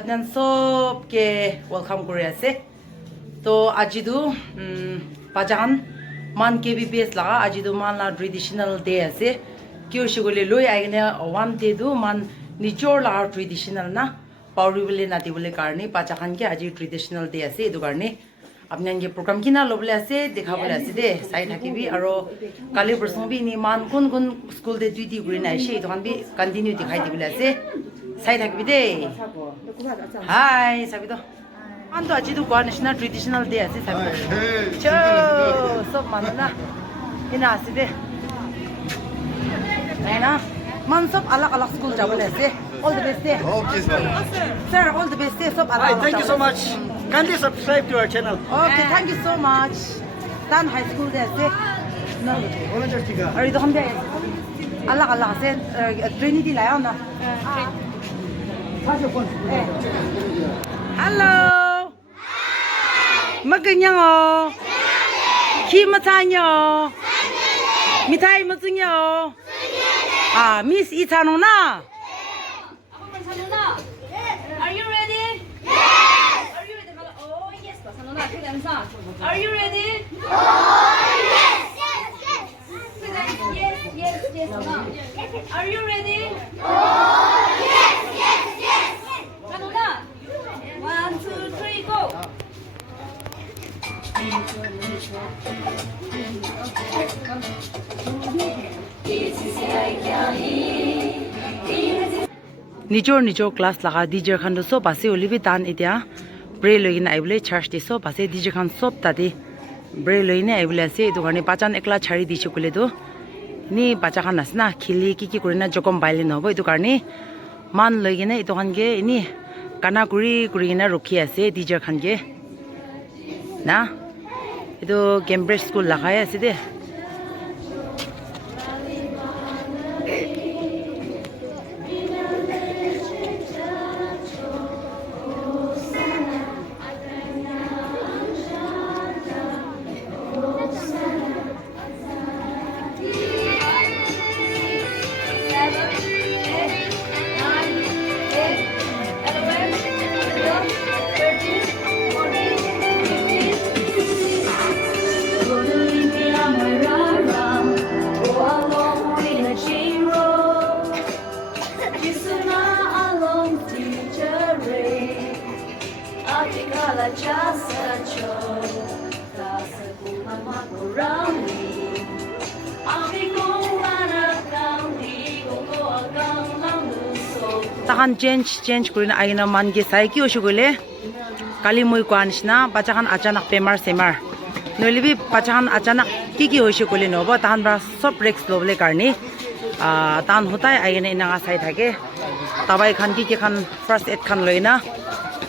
apnan sob ke welcome kuri ase. To ajidu pajahan man KBBS laga ajidu man la traditional day ase. Kyo shigole loi aigna one day du man nijor la traditional na pauri bole nati bole karni pajahan ke aji traditional day ase edu karni apnan ke program kina lobole ase dekha bole ase de sai thakibi aro kali person bi ni man kun school de duty kuri na ase edu kan bi continue dikhai dibole ase sai thakibi de hi sabido ando ajidu kwa national traditional day ase sabido cho sob manna ina ase de Naina, man sob alak school jabole ase. All the best. Okay, Sir, all the best. Sob Hi, thank you so much. Kindly subscribe to our channel. Okay, thank you so much. Dan high school there ase. No. Volunteer tiga. Ari doham de. Alak ase Trinity la na. Hello. Maganyang oh. Ki matanya. Mitai matanya. Ah, Miss Itanona. Are you ready? Yes. Are you ready? Oh yes, Sanona. Are you ready? Oh yes. Yes. Are you ready? Oh yes. Sanona. 1, 2, 3, go. Nijor class laga DJ khan do so pase olibi tan etia pray login aibule church de so pase DJ khan sob tadi pray loine aibule ase edu karni pachan ekla chari di chukule do ni bacha khan asna khili ki kurina jokom baile no bo edu karni man logine edu khan ge ni kana kuri na rukhi ase DJ khan ge na edu Cambridge school laga ase de tahan change kurina aina man ge sai ki oshugole kali moi kwanishna bachahan achanak pemar semar noilibi bachahan achanak ki hoishugole nobo tahan bra sob rex lobele karni tan hotai aina ina sai thake tabai khan ki khan first aid khan loina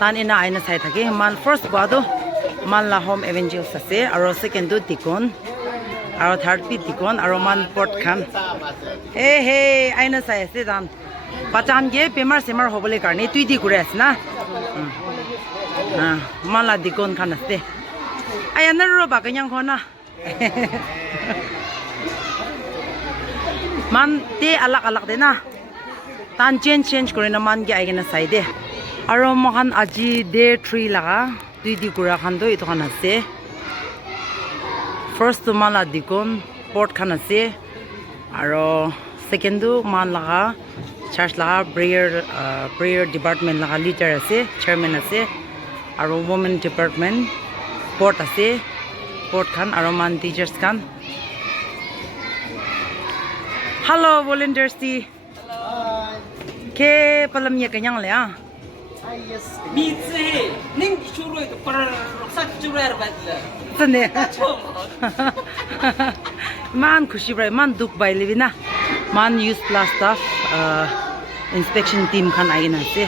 tan ina aina sai thake man first bado man la home evangels ase aro second do dikon aro third pi dikon aro man port khan hey aina sai ase dan Pachan ge pemar semar hobole karni tuidi kure asna mala dikon khan aste ayana ro ba kanyang khona man te alak de na tan change kore na man ge aigena sai de aro mohan aji day 3 laga tuidi kura khan do itu khan ase first to mala dikon port khan ase aro second do man laga church laga prayer department laga leader ase chairman ase aro women department port ase port khan aro man teachers khan hello volunteers ti ke palam ye kanyang le Yes. mi zi ning churu itu per sa churu er badla tane man khushi brai man duk bai livina man use plus stuff inspection team khan aina ase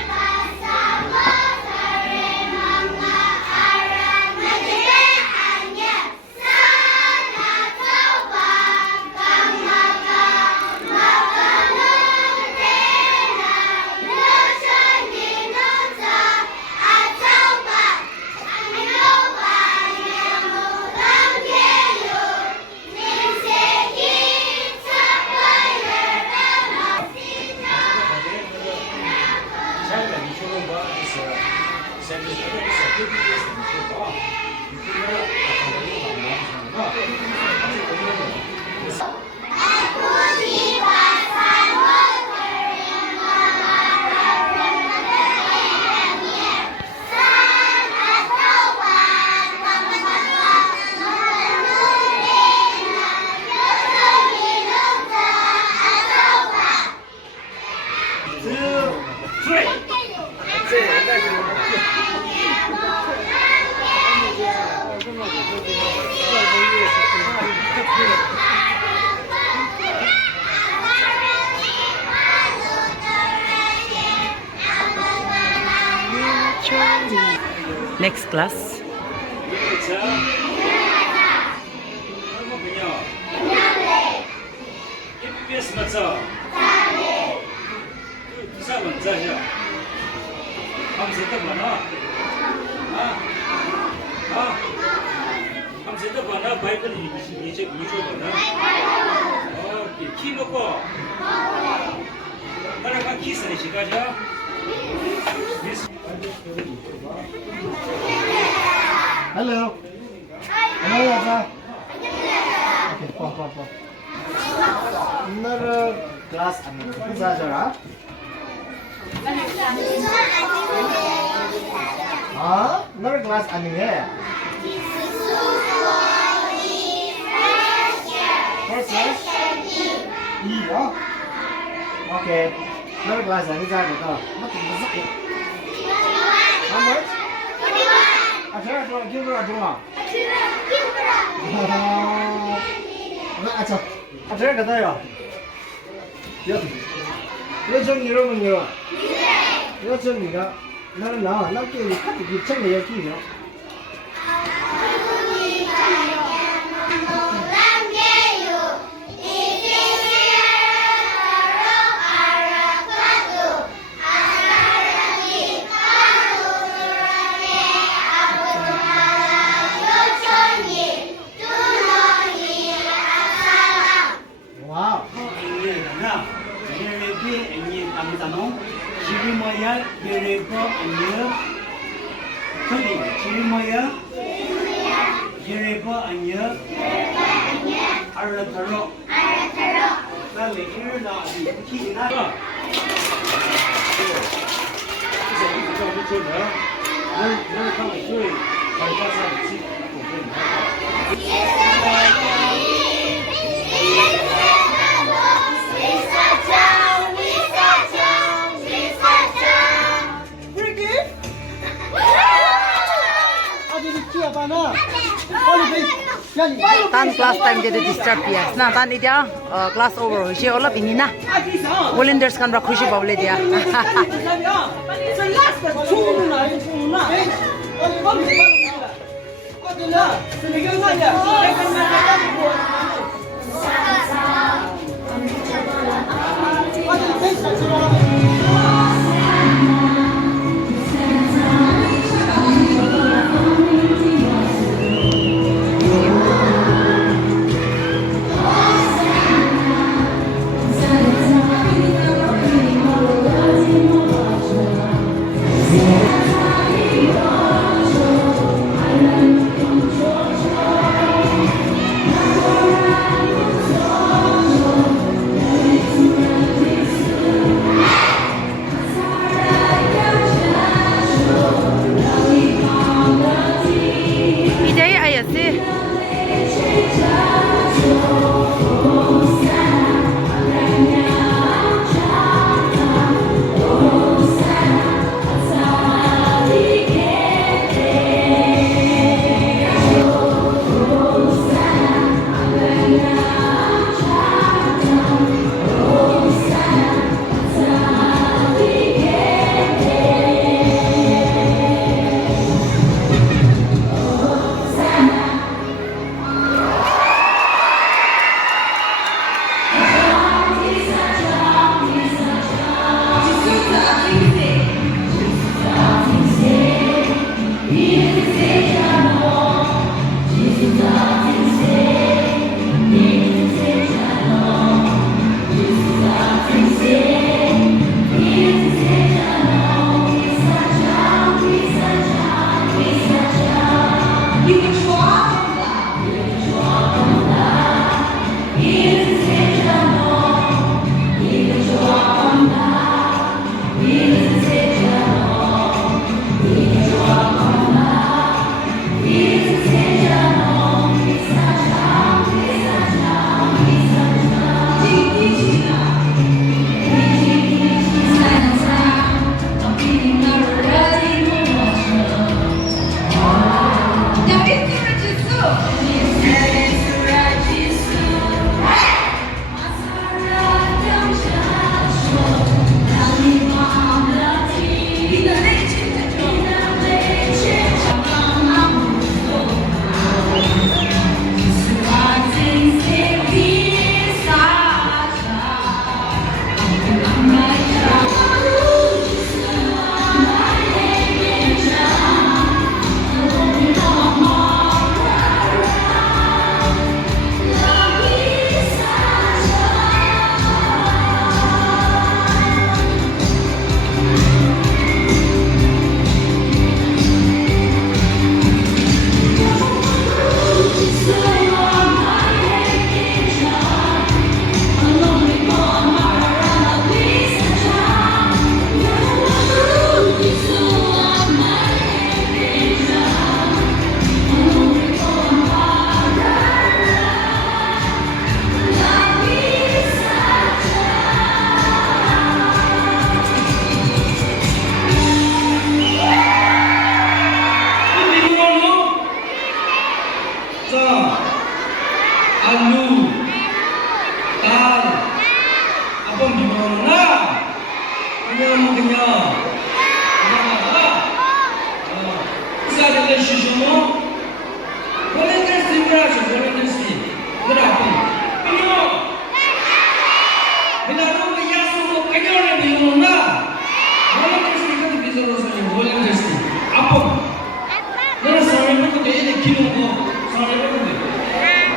Next class. KBBS 맞죠? 부사 먼저죠. 밤새도 많아. 밤새도 많아. 바이크는 이제 많아. 키 먹고. 하나가 키스는 시가죠. Hello. Hello, Raja. Okay, pop. Another class Raja. Another class First class? Okay. Another class How much? Give her a drum. 아저씨 가다요. 요청이요. 요청이가 나는 남께 카드 기청에 여기요. Tan class time dia disturb ya. Nah, tan dia class over. She all up ini na. Volunteers kan rakhushi baule dia. 아사를 시시모 volunteers 팀이라서 volunteers 팀 그래 그녀 그나로 야수로 그녀를 비우나 volunteers 팀 비서로서 volunteers 팀 아빠 너는 사람을 보고 얘네 기르고 사람을 보고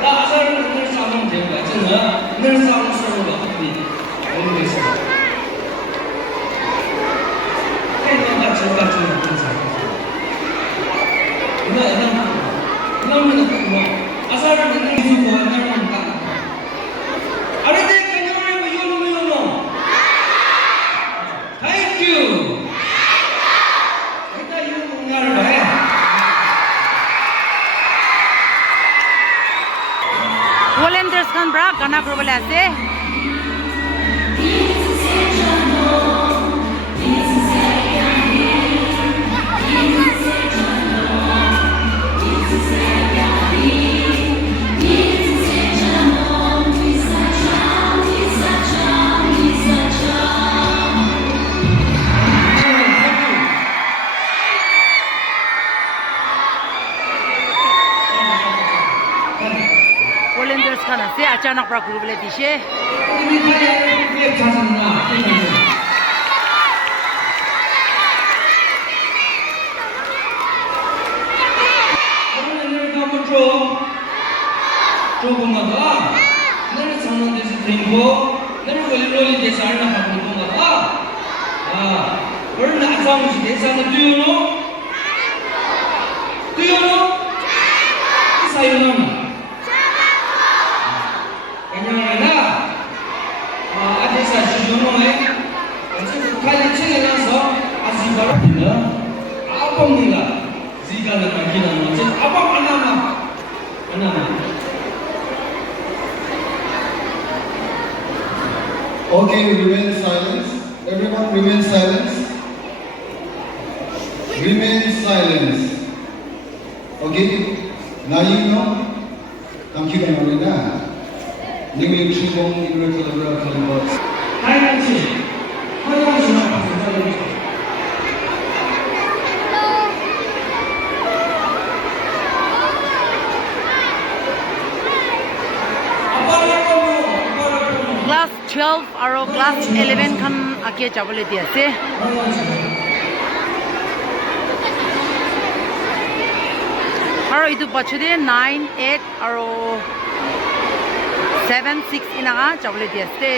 나 아사를 늘 싸우면 되는 거야 진짜 늘 싸우는 서로가 어떻게 volunteers 행동과 저가 좀 어떤 사람 그러면 아사를 맨날 주고 하냐면 아래대 그녀를 비우는 Thank you. 일단 이런 공간을 봐야. volunteers kan bra gana korobole ase volunteers kan ase achanak pra korobole dishe 우리 타이어를 위해 가졌나? 오늘 너무 조금 가다. 너는 상관돼서 된거, 너는 원래 대사 알나 하고 가다. 원래 아사무시 대사는 do you know? Do you know? 사유는 왜냐하면 아대사 시조노에 어쨌든 칼리 챙겨놔서 아주 바로 빈다 아범는가 지가는 남기는 어쨌든 아범 하나만 Okay, remain silence. Everyone remain silence. Remain silence. Okay? Now you know. Thank you very much. Ning Shubong Ignorant Kalambot. 하이라이트 화장실만 가서 class 12 aro class 11 kan ake jabole di ase aro idu bachude 9 8 aro 7 6 inaga jabole di ase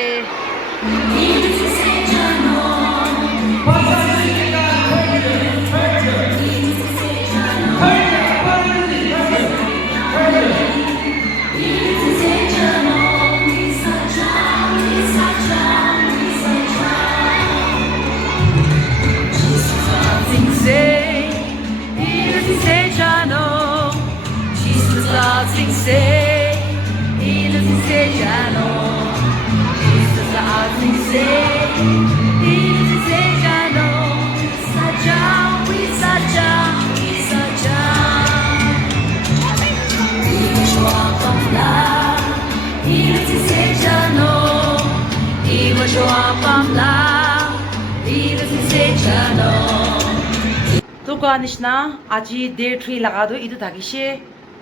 तो कानिशना आजी day 3 लगा दो इधर थाकिशे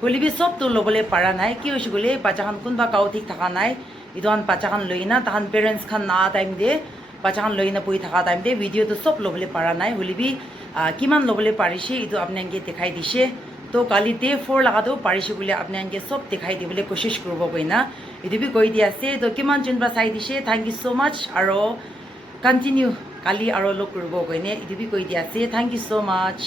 होली भी सब तो लोगोले पढ़ा नाइ कि उस गोले बच्चाखान कुन बा काउथिक थका नाइ इधर बच्चाखान लोइना तहान पेरेंट्स खान ना टाइम दे बच्चाखान लोइना पुई थका टाइम दे वीडियो तो सब लोगोले पढ़ा नाइ होली भी किमान लोगोले पढ़िशे इधर अपने अंगे दिखाई दिशे तो काली day 4 लगा दो पढ़िशे गोले अपने अंगे सब दिखाई दे बोले कोशिश करो कोइना इधर भी कोई दिया से तो किमान जुन बा साइ दिशे थैंक यू सो मच आरो कंटिन्यू काली आरो लोग करो कोइने इधर भी कोई दिया से थैंक यू सो मच